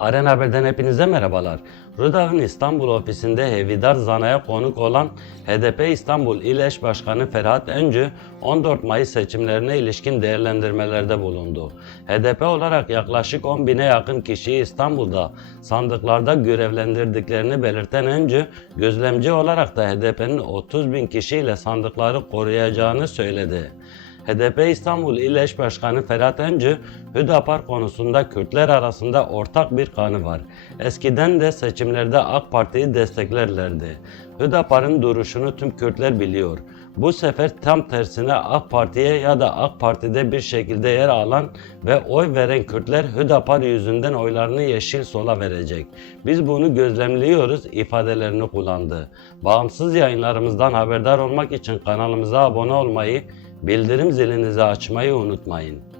Aren Haber'den hepinize merhabalar. Rudav'ın İstanbul ofisinde Hevidar Zana'ya konuk olan HDP İstanbul İl Eş Başkanı Ferhat Öncü 14 Mayıs seçimlerine ilişkin değerlendirmelerde bulundu. HDP olarak yaklaşık 10 bine yakın kişiyi İstanbul'da sandıklarda görevlendirdiklerini belirten Öncü, gözlemci olarak da HDP'nin 30 bin kişiyle sandıkları koruyacağını söyledi. HDP İstanbul İl Eş Başkanı Ferhat Öncü, Hüdapar konusunda Kürtler arasında ortak bir kanı var. Eskiden de seçimlerde AK Parti'yi desteklerlerdi. Hüdapar'ın duruşunu tüm Kürtler biliyor. Bu sefer tam tersine AK Parti'ye ya da AK Parti'de bir şekilde yer alan ve oy veren Kürtler Hüdapar yüzünden oylarını Yeşil Sol'a verecek. Biz bunu gözlemliyoruz ifadelerini kullandı. Bağımsız yayınlarımızdan haberdar olmak için kanalımıza abone olmayı, bildirim zilinizi açmayı unutmayın.